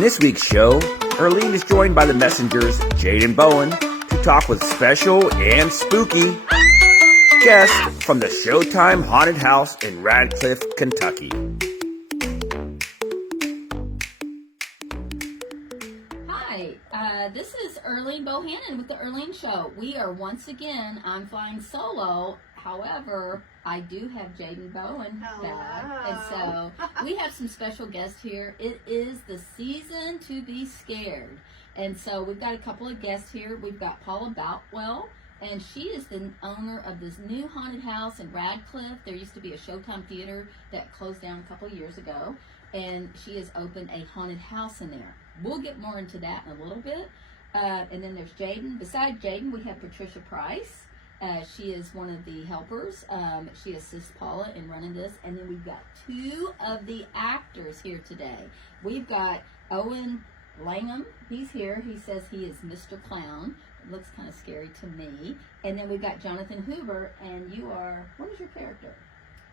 On this week's show, Earlene is joined by the messengers Jade and Bowen to talk with special and spooky guests from the Showtime Haunted House in Radliff, Kentucky. Hi, this is Earlene Bohannon with the Earlene Show. We are once again, I'm flying solo. However, I do have Jade and Bowen back. And so we have some special guests here. It is the season to be scared. And so we've got a couple of guests here. We've got Paula Boutwell, and she is the owner of this new haunted house in Radliff. There used to be a Showtime theater that closed down a couple of years ago, and she has opened a haunted house in there. We'll get more into that in a little bit. And then there's Jaden. Besides Jaden, we have Patricia Price. She is one of the helpers. She assists Paula in running this. And then we've got two of the actors here today. We've got Owen Langham. He's here. He says he is Mr. Clown. It looks kind of scary to me. And then we've got Jonathan Hoover. And you are, what is your character?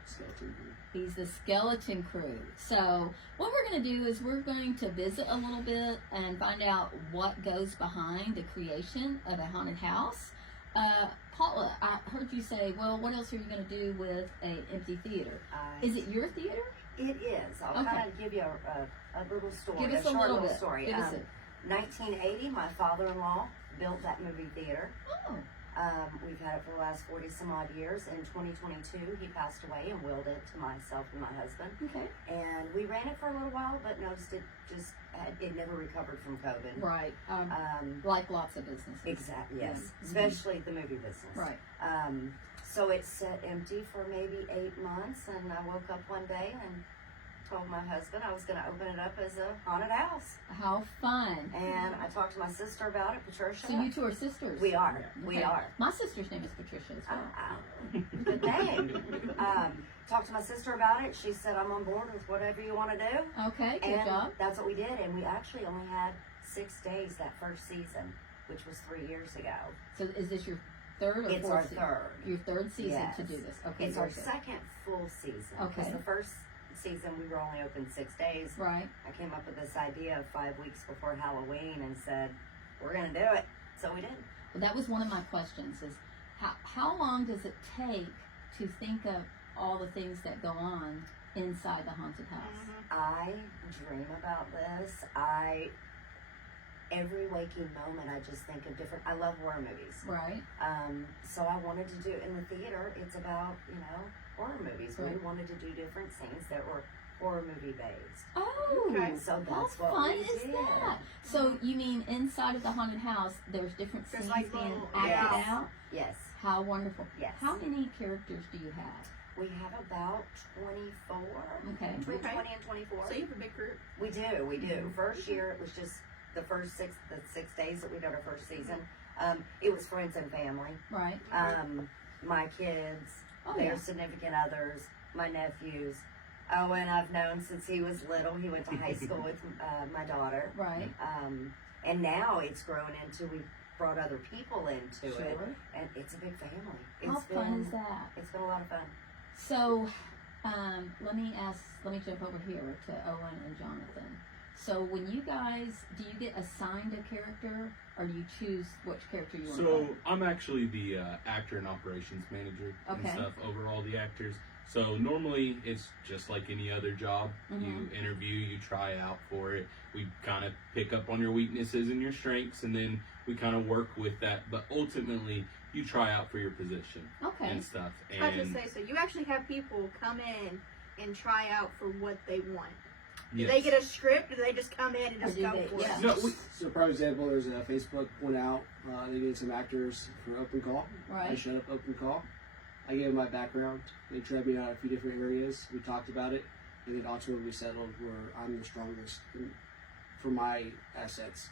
Skeleton Crew. He's the Skeleton Crew. So what we're going to do is we're going to visit a little bit and find out what goes behind the creation of a haunted house. Paula, I heard you say, well, what else are you going to do with an empty theater? Is it your theater? It is. I'll kind of give you a little story. Give us a short little bit. Story. Give us it. 1980, my father-in-law built that movie theater. Oh. We've had it for the last 40 some odd years. In 2022, he passed away and willed it to myself and my husband. Okay. And we ran it for a little while, but noticed it never recovered from COVID. Right. Like lots of businesses. Exactly. Yes. Mm-hmm. Especially the movie business. Right. So it sat empty for maybe 8 months, and I woke up one day and told my husband I was going to open it up as a haunted house. How fun. And I talked to my sister about it, Patricia. So you two are sisters? We are. Okay. We are. My sister's name is Patricia as well. Good name. Talked to my sister about it. She said, I'm on board with whatever you want to do. Okay, good job. That's what we did. And we actually only had 6 days that first season, which was 3 years ago. So is this your third or it's fourth our season? third. Your third season yes. to do this. Okay. It's our second full season. Okay. Because the first season we were only open 6 days. Right. I came up with this idea 5 weeks before Halloween and said, we're going to do it. So we did. Well, that was one of my questions is how long does it take to think of all the things that go on inside the haunted house? I dream about this. Every waking moment, I just think of different. I love horror movies. Right. So I wanted to do in the theater. It's about horror movies. Right. We wanted to do different scenes that were horror movie based. Oh, okay. So that's how what fun we is did. that? So you mean inside of the haunted house, there's different scenes like being little- acted yes. out? Yes. How wonderful. Yes. How many characters do you have? We have about 24. Okay. Between Okay. 20 and 24. So you have a big group. We do. First year it was just the first 6 days that we did our first season. It was friends and family. Right. My kids, their significant others, my nephews. Owen I've known since he was little. He went to high school with my daughter. Right. And now it's grown into we've brought other people into Sure. it, and it's a big family. How fun is that? It's been a lot of fun. So, let me jump over here to Owen and Jonathan. So when you guys, do you get assigned a character, or do you choose which character you want to play? So I'm actually the actor and operations manager and stuff over all the actors. So normally it's just like any other job. You interview, you try out for it. We kind of pick up on your weaknesses and your strengths, and then we kind of work with that. But ultimately, you try out for your position and stuff. And I was just say, so you actually have people come in and try out for what they want. Do they get a script, or do they just come in and just go for it? No, So, for example, there's a Facebook went out. They needed some actors for open call. Right. I showed up open call. I gave them my background. They tried me out a few different areas. We talked about it, and then ultimately we settled where I'm the strongest for my assets.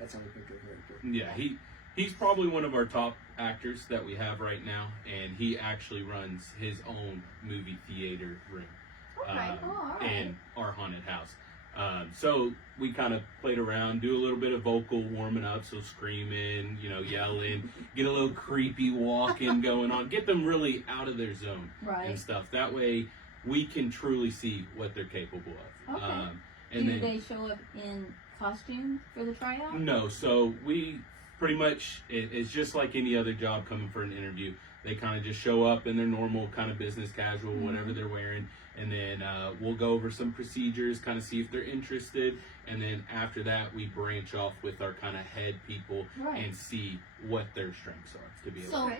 That's how we picked our character. Yeah, he's probably one of our top actors that we have right now, and he actually runs his own movie theater room in our haunted house. So we kind of played around, do a little bit of vocal warming up, so screaming, yelling, get a little creepy walking going on, get them really out of their zone and stuff. That way we can truly see what they're capable of. Okay. And do then they show up in costume for the tryout? No, so we pretty much, it's just like any other job coming for an interview. They kind of just show up in their normal kind of business casual, whatever they're wearing, and then we'll go over some procedures, kind of see if they're interested, and then after that we branch off with our kind of head people and see what their strengths are to be able to.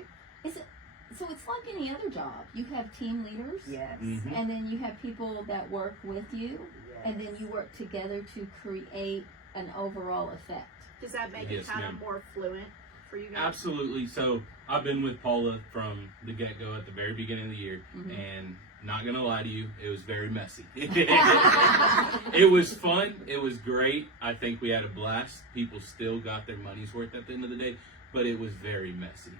So it's like any other job. You have team leaders, Yes. and then you have people that work with you, and then you work together to create an overall effect. Does that make it kind of more fluent for you guys? Absolutely. So I've been with Paula from the get-go at the very beginning of the year, and not gonna lie to you, it was very messy. It was fun. It was great. I think we had a blast. People still got their money's worth at the end of the day, but it was very messy.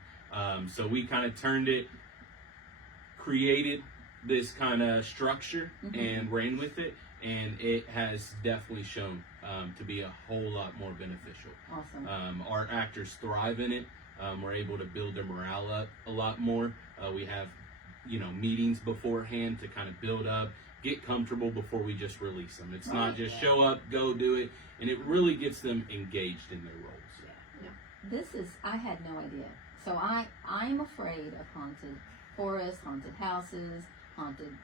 So we kind of turned it, created this kind of structure, and ran with it, and it has definitely shown to be a whole lot more beneficial. Awesome. Our actors thrive in it. We're able to build their morale up a lot more. We have, meetings beforehand to kind of build up, get comfortable before we just release them. It's not just show up, go do it, and it really gets them engaged in their roles. I had no idea. So I'm afraid of haunted forests, haunted houses, haunted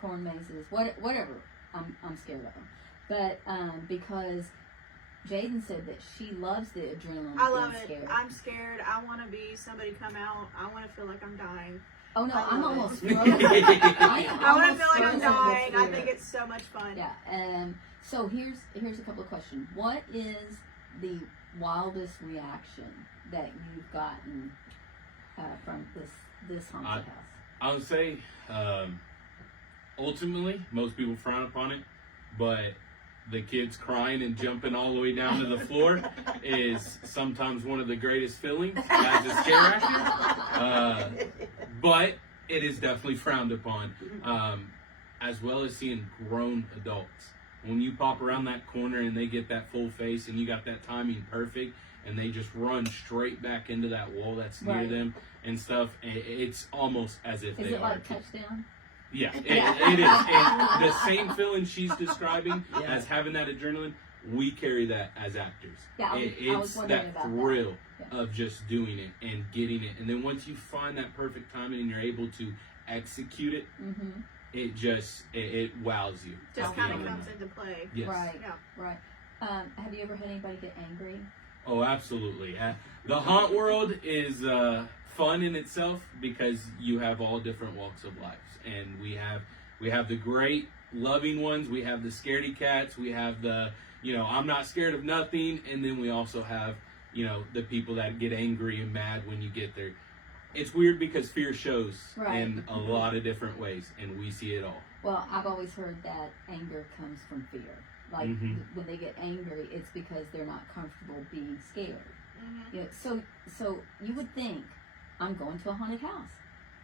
corn mazes, whatever. I'm scared of them. But because Jaden said that she loves the adrenaline. I love it. Scared. I'm scared. I want to be somebody come out. I want to feel like I'm dying. Oh no, I'm almost frozen. I want to feel like I'm dying. I think it's so much fun. Yeah. So here's a couple of questions. What is the wildest reaction that you've gotten from this haunted house? I would say, ultimately, most people frown upon it, but the kids crying and jumping all the way down to the floor is sometimes one of the greatest feelings as a scare actor. But it is definitely frowned upon, as well as seeing grown adults. When you pop around that corner and they get that full face and you got that timing perfect and they just run straight back into that wall that's near them and stuff, it's almost as if is they it are. like touchdown? Yeah, it is. And the same feeling she's describing as having that adrenaline, we carry that as actors. Yeah, I was wondering that about thrill of just doing it and getting it. And then once you find that perfect timing and you're able to execute it, it just, it wows you. Just kind of comes into play. Yes. Right, right. Have you ever had anybody get angry? Oh, absolutely. The haunt world is fun in itself because you have all different walks of life. And we have the great loving ones, we have the scaredy cats, we have the, I'm not scared of nothing, and then we also have, the people that get angry and mad when you get there. It's weird because fear shows in a lot of different ways, and we see it all. Well, I've always heard that anger comes from fear. Like when they get angry, it's because they're not comfortable being scared. So you would think, I'm going to a haunted house.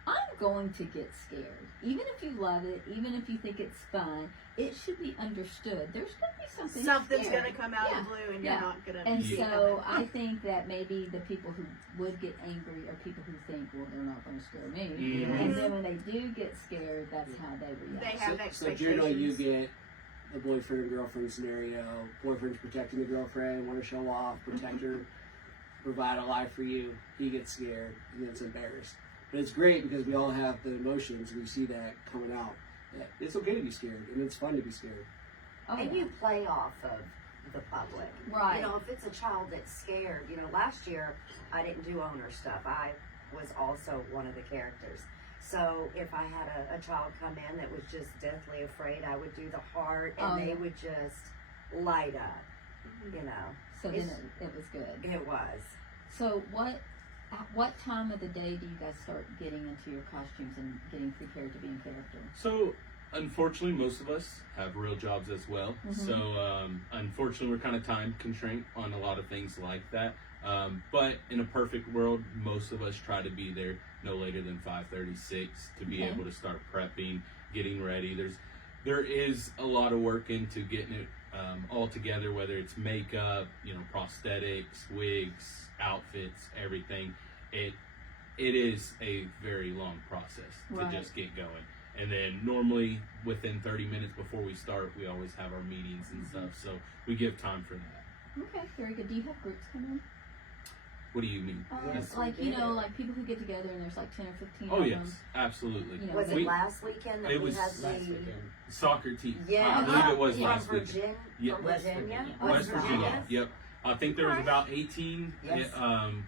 I'm going to get scared. Even if you love it, even if you think it's fun, it should be understood. There's going to be something. Something's going to come out of the blue, and you're not going to. And so I think that maybe the people who would get angry are people who think, well, they're not going to scare me. And then when they do get scared, that's how they react. They have expectations. So generally, you get the boyfriend and girlfriend scenario. Boyfriend's protecting the girlfriend, want to show off, protect her, provide a life for you. He gets scared and gets embarrassed. But it's great because we all have the emotions. We see that coming out. That it's okay to be scared, and it's fun to be scared. And you play off of the public. Right. If it's a child that's scared, last year I didn't do owner stuff. I was also one of the characters. So if I had a child come in that was just deathly afraid, I would do the heart, and they would just light up, So then it was good. It was. So what time of the day do you guys start getting into your costumes and getting prepared to be in character? So, unfortunately, most of us have real jobs as well. So, unfortunately, we're kind of time constrained on a lot of things like that. But in a perfect world, most of us try to be there no later than 5:36 to be able to start prepping, getting ready. There is a lot of work into getting it all together, whether it's makeup, prosthetics, wigs, outfits, everything. It is a very long process to just get going. And then normally within 30 minutes before we start, we always have our meetings and stuff. So we give time for that. Okay, very good. Do you have groups come in? What do you mean? Yes, Like, we you do. know, like people who get together and there's like 10 or 15 Oh of yes, them. absolutely. You know, Was it We- last weekend that it we was had Last the weekend. Soccer team. Yeah, I believe it was yeah. last from weekend. Virginia? Yeah. From West Virginia? Virginia. West Virginia. Yep. I think there was about 18 Yes.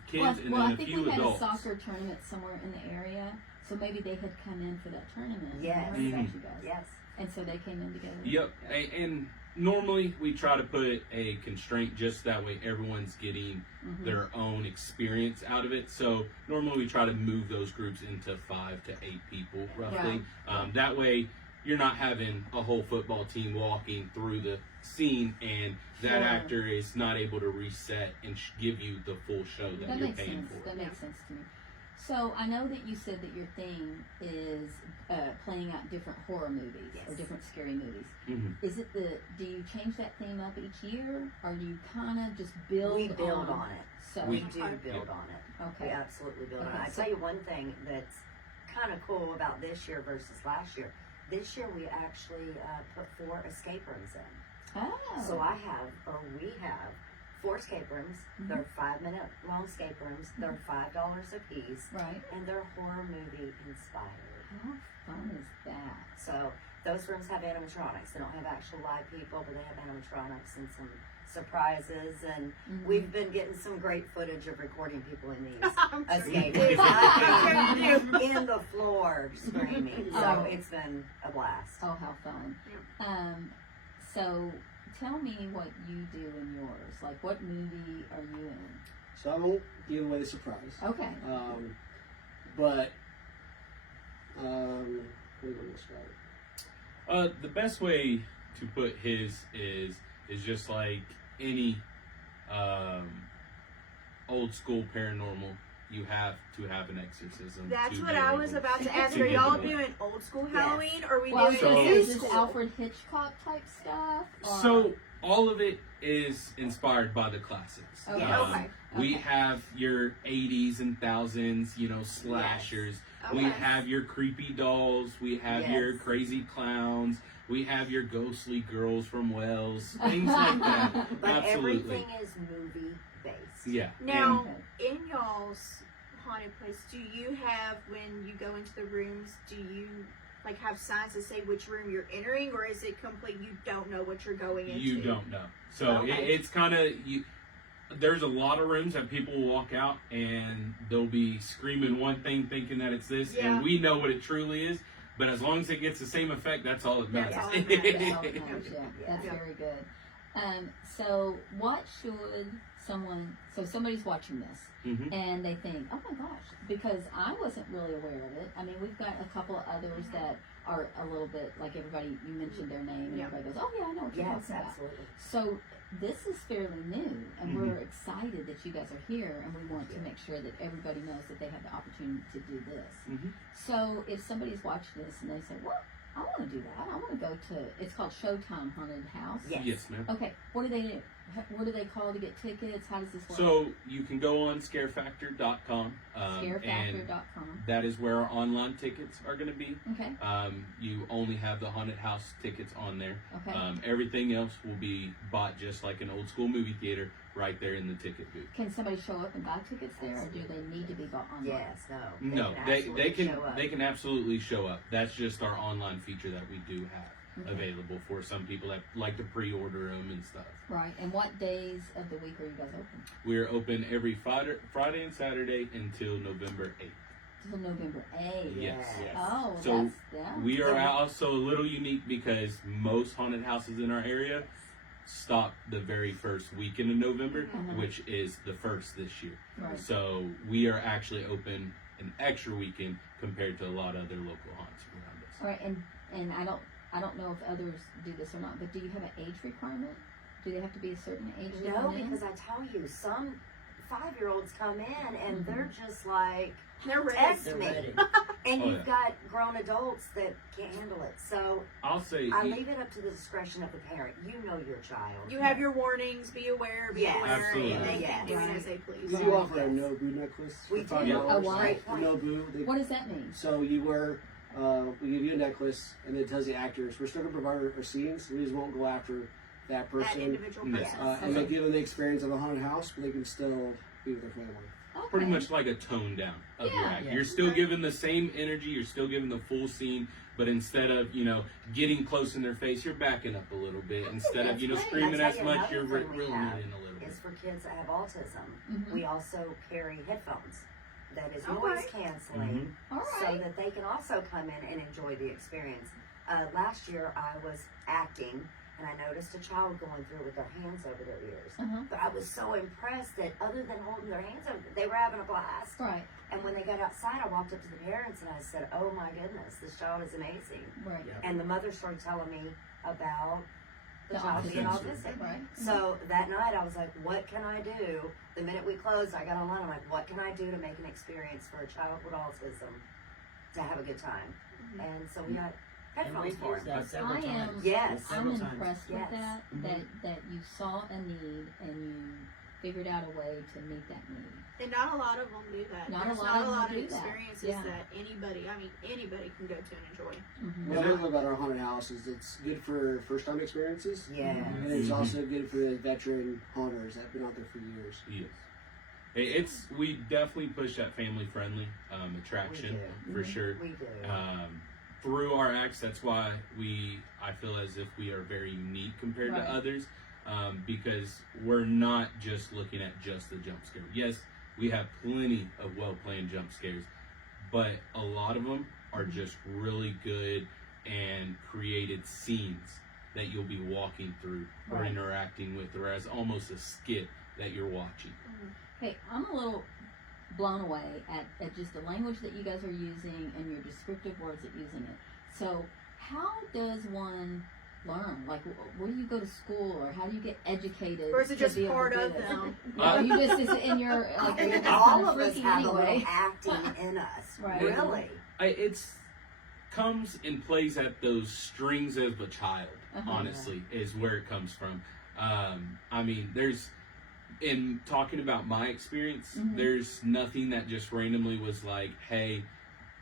kids and Well, then I a think few we had adults. a soccer tournament somewhere in the area, so maybe they had come in for that tournament. Yes. And heard about Mhm. you guys. Yes. And so they came in together. Yep. And normally we try to put a constraint just that way everyone's getting Mhm. their own experience out of it. So normally we try to move those groups into 5 to 8 people roughly. That way you're not having a whole football team walking through the scene and that Sure. actor is not able to reset and give you the full show that, That you're makes paying sense. for. That makes sense to me. So I know that you said that your theme is playing out different horror movies or Yes. different scary movies. Mhm. Is it do you change that theme up each year, or do you kind of just build? We build on it. So We do build on it. We okay. absolutely build on Okay, it. I so- tell you one thing that's kind of cool about this year versus last year. This year we actually put 4 escape rooms in. Oh. So we have 4 escape rooms. Mhm. They're 5-minute long escape rooms. They're $5 a piece, right. and they're horror movie inspired. How fun is that? So those rooms have animatronics. They don't have actual live people, but they have animatronics and some surprises. And Mhm. we've been getting some great footage of recording people in these I'm sure you escape do. rooms. I'm sure you do. In the floor screaming. So Oh. it's been a blast. Oh, how fun. So tell me what you do in yours. Like, what movie are you in? So I won't give away the surprise. Okay. But what do you want to start? The best way to put his is just like any old school paranormal. You have to have an exorcism. That's to what be I able was about to ask. to Are get y'all away. doing old school Yes. Halloween, or are we Well, I was doing gonna say, new is this school? Alfred Hitchcock type stuff? Or? So all of it is inspired by the classics. Okay. Okay. We Okay. have your 80s and 1000s, slashers. We Okay. have your creepy dolls. We have Yes. your crazy clowns. We have your ghostly girls from Wells. Things like that. But Absolutely. everything is movie based. Yeah. Now, Okay. in y'all's haunted place, do you have, when you go into the rooms, do you like have signs that say which room you're entering, or is it complete? You don't know what you're going into. You don't know. So Okay. it's kind of there's a lot of rooms that people will walk out and they'll be screaming one thing thinking that it's this, Yeah. and we know what it truly is. But as long as it gets the same effect, that's all that matters. That's all that matters. That's all that matters, yeah. That's Yeah. very good. So what should so somebody's watching this Mhm. and they think, oh my gosh, because I wasn't really aware of it. I mean, we've got a couple of others that are a little bit like everybody, you mentioned their name and Yeah. everybody goes, oh yeah, I know what you're Yes, talking about. absolutely. So this is fairly new, and Mhm. we're excited that you guys are here, and we want to make sure that everybody knows that they have the opportunity to do this. Mhm. So if somebody's watching this and they say, well, I want to do that. I want to go to, it's called Showtime Haunted House. Yes. Yes, ma'am. Okay, what do they do? What do they call to get tickets? How does this work? So you can go on scarefactor.com. And Scarefactor.com. that is where our online tickets are going to be. Okay, You only have the haunted house tickets on there. okay. Everything else will be bought just like an old school movie theater right there in the ticket booth. Can somebody show up and buy tickets there, or do they need to be bought online? Yes, no. No, absolutely they can show up. they can absolutely show up. That's just our online feature that we do have Okay. available for some people that like to pre-order them and stuff. Right, and what days of the week are you guys open? We're open every Friday and Saturday until November 8th. Till November 8th. Yes. Yes. Oh, So that's that. We are also a little unique because most haunted houses in our area stop the very first weekend of November, Mhm. which is the first this year. Right. So we are actually open an extra weekend compared to a lot of other local haunts around us. All right, and I don't know if others do this or not, but do you have an age requirement? Do they have to be a certain age to No, come in? because I tell you, some 5-year-olds come in and Mhm. they're just like, They're ready. test They're me. ready. And Oh, you've got grown adults that can't handle it. So I'll say I leave it up to the discretion of the parent. You know your child. You have your warnings. Be aware. Be Yes. aware. Absolutely. And they Yes. can do it as they please. We do offer a no boo necklace We for do. $5. A what? No boo. What does that mean? So you wear we give you a necklace, and it tells the actors, we're still going to provide our scenes. We just won't go after that person. That individual Yes. person. And they give them the experience of a haunted house, but they can still be with their family. Okay. Pretty much like a tone down of your Yeah. act. Yeah. You're still giving the same energy, you're still giving the full scene, but instead of, getting close in their face, you're backing up a little bit. Instead of, That's great. screaming I'll as tell you much, you're another thing we reeling have it in a little bit. Is for kids that have autism. Mhm. We also carry headphones that is Okay. noise canceling, All so right. that they can also come in and enjoy the experience. Last year I was acting, and I noticed a child going through with their hands over their ears. Uh-huh. But I was so impressed that other than holding their hands over, they were having a blast. Right. And when they got outside, I walked up to the parents and I said, "Oh my goodness, this child is amazing." Right. Yeah. And the mother started telling me about the The child being autism. autistic. Right. So that night I was like, what can I do? The minute we closed, I got online. I'm like, what can I do to make an experience for a child with autism to have a good time? And so we got And headphones we've for used him. that several I am- times. Yes. Several I'm times. impressed with Yes. that you saw a need and you figured out a way to meet that need. And not a lot of them do that. Not a There's lot not of a them lot of do that. experiences Yeah. that anybody can go to and enjoy. Mm-hmm. What I love about our haunted house is it's good for first-time experiences, Yeah. and it's also good for the veteran haunters that have been out there for years. Yes. We definitely push that family-friendly attraction We for sure. We do. Through our acts, that's why I feel as if we are very unique compared Right. to others, because we're not just looking at just the jump scare. Yes, we have plenty of well-planned jump scares, but a lot of them are just really good and created scenes that you'll be walking through or Right. interacting with, or as almost a skit that you're watching. Hey, I'm a little blown away at just the language that you guys are using and your descriptive words that using it. So how does one learn? Like, where do you go to school, or how do you get educated? Or is it to just be able to part do of this? them? No, you just is in your like you're just All kind of us freaky have a anyway. little acting in us. Right. Really. It's comes and plays at those strings of a child. Uh-huh. Honestly, is where it comes from. There's in talking about my experience, Mhm. there's nothing that just randomly was like, hey,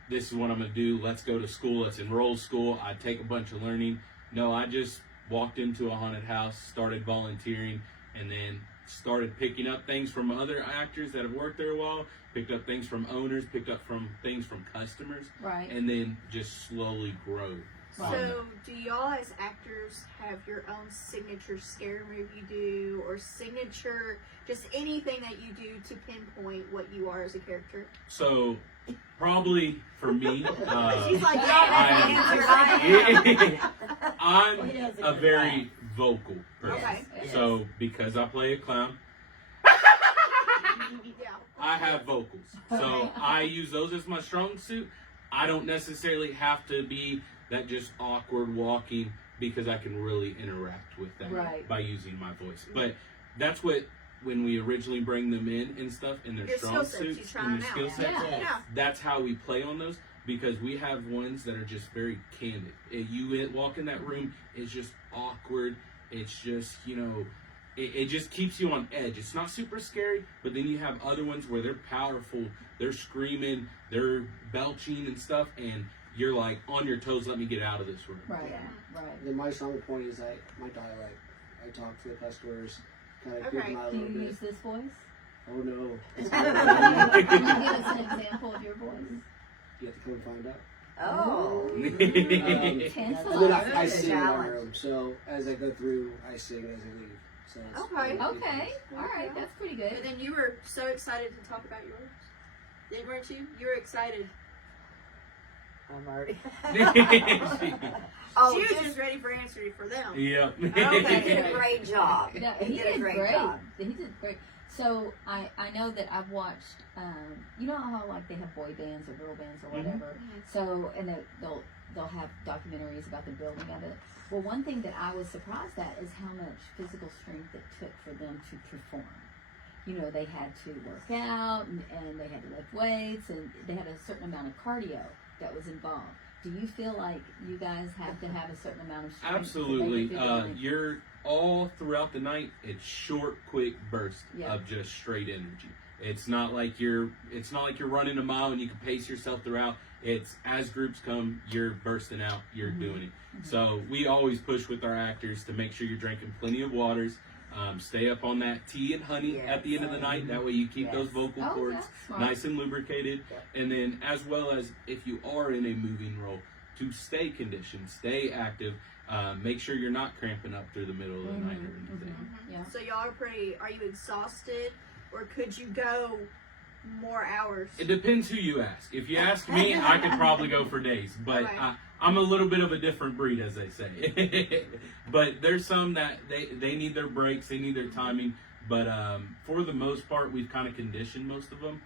this is what I'm gonna do, let's go to school, let's enroll school, I take a bunch of learning. No, I just walked into a haunted house, started volunteering, and then started picking up things from other actors that have worked there a while, picked up things from owners, picked up things from customers, Right. and then just slowly grow. So, do y'all as actors have your own signature scare move you do, or signature, just anything that you do to pinpoint what you are as a character? So, probably for me, She's like, I'm a very vocal person. Okay. So, because I play a clown, Yeah. I have vocals. So, I use those as my strong suit. I don't necessarily have to be that just awkward walking, because I can really interact with them Right. by using my voice. But that's what, when we originally bring them in and stuff, in their Your strong skill sets, you suits, try and them their out. skill sets, Yeah. Yeah. that's how we play on those, because we have ones that are just very candid. You walk in that room, it's just awkward. It's just, it just keeps you on edge. It's not super scary, but then you have other ones where they're powerful, they're screaming, they're belching and stuff, and you're like on your toes, let me get out of this room. Right. Yeah. Right. And then my strong point is my dialect. I talk to the customers, kind of Okay. creep them out a Do little you bit. use this voice? Oh no. Can you give us an example of your voice? You have to come and find out. Oh. Tantalizing. And then I That's a sing in my challenge. room. So as I go through, I sing as I leave. So it's Okay. Okay. All right. That's pretty And good. then you were so excited to talk about yours. Weren't you? You were excited. I'm already. Oh, Oh, she was just ready for answering for them. Yep. okay, did a great job. Yeah, He he did a did great great. job. He did great. So I know that I've watched. You know how like they have boy bands or girl bands or whatever. So and they'll have documentaries about the building of it. Well, one thing that I was surprised at is how much physical strength it took for them to perform. They had to work out and they had to lift weights and they had a certain amount of cardio that was involved. Do you feel like you guys have to have a certain amount of strength? to Absolutely. make it through the night? You're all throughout the night, it's short, quick bursts Yeah. of just straight energy. It's not like you're running a mile and you can pace yourself throughout. It's as groups come, you're bursting out, you're doing it. So we always push with our actors to make sure you're drinking plenty of waters. Stay up on that tea and honey at the end of the night. That way you keep those vocal cords nice and lubricated. And then as well as if you are in a moving role, to stay conditioned, stay active, make sure you're not cramping up through the middle of the night or anything. So y'all are you exhausted, or could you go more hours? It depends who you ask. If you ask me, I could probably go for days, but I'm a little bit of a different breed, as they say. But there's some that they need their breaks, they need their timing. But for the most part, we've kind of conditioned most of them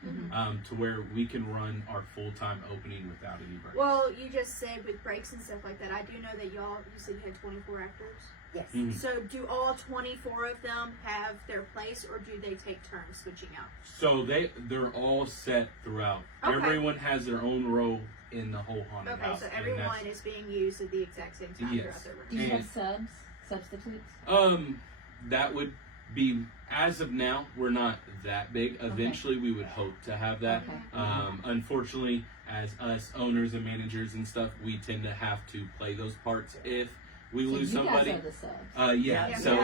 to where we can run our full-time opening without any breaks. Well, you just said with breaks and stuff like that. I do know that you said you had 24 actors. Yes. So do all 24 of them have their place, or do they take turns switching out? So they're all set throughout. Okay. Everyone has their own role in the whole haunted house. Okay, so everyone is being used at the exact same time throughout their room. Do you have substitutes? That would be, as of now, we're not that big. Eventually, we would hope to have that. Unfortunately, as us owners and managers and stuff, we tend to have to play those parts if we lose somebody. Guys are the subs. So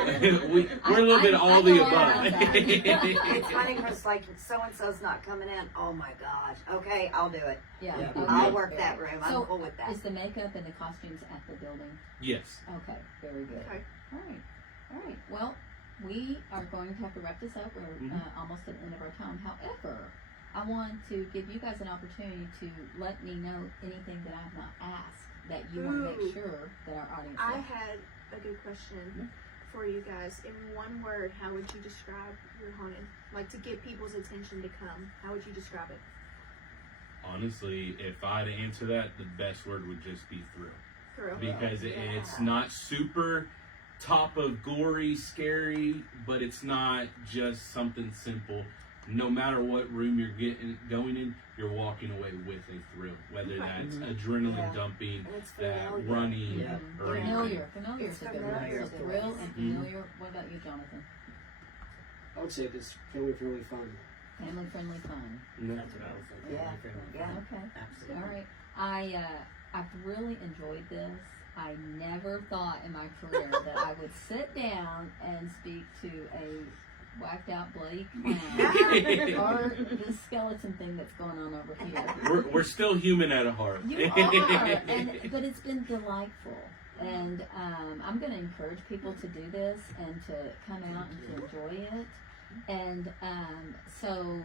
we're a little bit all the above. It's funny because like so-and-so's not coming in. Oh my gosh. Okay, I'll do it. Yeah. I'll work that room. I'm So cool with that. is the makeup and the costumes at the building? Yes. Okay, very good. Okay. All right. Well, we are going to have to wrap this up. We're almost at the end of our time. However, I want to give you guys an opportunity to let me know anything that I have not asked that you want to make sure that our audience I knows. had a good question for you guys. In one word, how would you describe your haunted? Like, to get people's attention to come, how would you describe it? Honestly, if I had to answer that, the best word would just be thrill. Thrill. Because it's not super top of gory, scary, but it's not just something simple. No matter what room you're going in, you're walking away with a thrill, whether that's adrenaline dumping, that running, or anything. Familiar is a good word. So thrill and familiar. What about you, Jonathan? I would say it's family-friendly fun. Family-friendly fun. That's what I was thinking. Yeah. Okay. Absolutely. All right. I've really enjoyed this. I never thought in my career that I would sit down and speak to a whacked out bloody clown or the skeleton thing that's going on over here. We're still human at heart. You are, but it's been delightful. And I'm going to encourage people to do this and to come out and to enjoy it. And so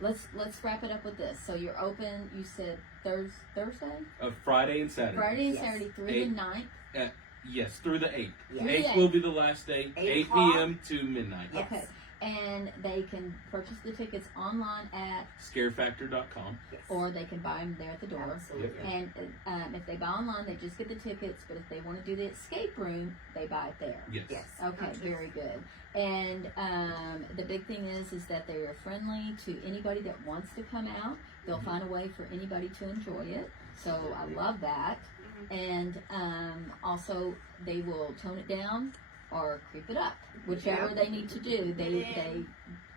let's wrap it up with this. So you're open, you said Thursday? Friday and Saturday. Friday and Saturday through the 9th? Yes, through the 8th. Yeah. 8th will be the last day, 8 p.m. to midnight. Yes. Okay. And they can purchase the tickets online at Scarefactor.com. Yes. or they can buy them there at the door. Absolutely. And if they buy online, they just get the tickets. But if they want to do the escape room, they buy it there. Yes. Yes. Okay, very good. And the big thing is that they are friendly to anybody that wants to come out. They'll find a way for anybody to enjoy it. So I love that. And also, they will tone it down or creep it up, whichever they need to do. They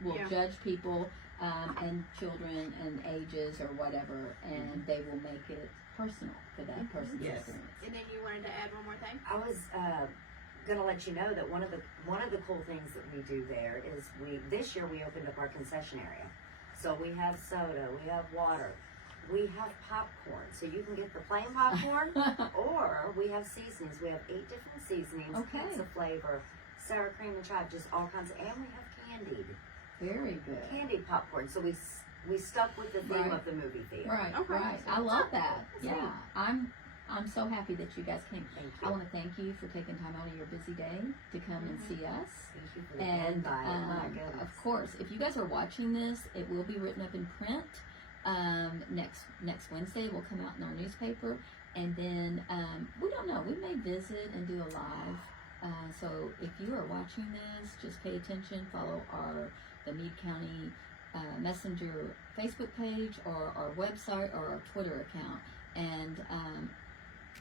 will judge people and children and ages or whatever, and they will make it personal for that person's experience. And then you wanted to add one more thing? I was going to let you know that one of the cool things that we do there is this year we opened up our concession area. So we have soda, we have water, we have popcorn. So you can get the plain popcorn, or we have seasonings. We have 8 different seasonings, pizza flavor, sour cream and chive, just all kinds of, and we have candied. Very good. Candied popcorn. So we stuck with the theme of the movie theater. Right, right. I love that. Yeah, I'm so happy that you guys came. Thank you. I want to thank you for taking time out of your busy day to come and see us. Thank you for the And invite. Oh my goodness. of course, if you guys are watching this, it will be written up in print. Next Wednesday will come out in our newspaper, and then we don't know. We may visit and do a live. So if you are watching this, just pay attention. Follow the Meade County Messenger Facebook page, or our website, or our Twitter account, and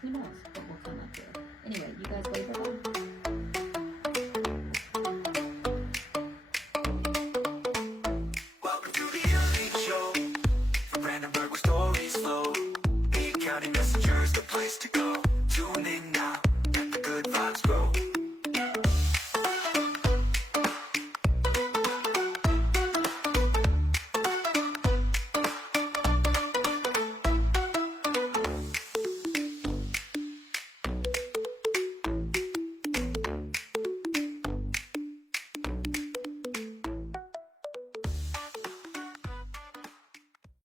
who knows what will come up here. Anyway, you guys wave bye.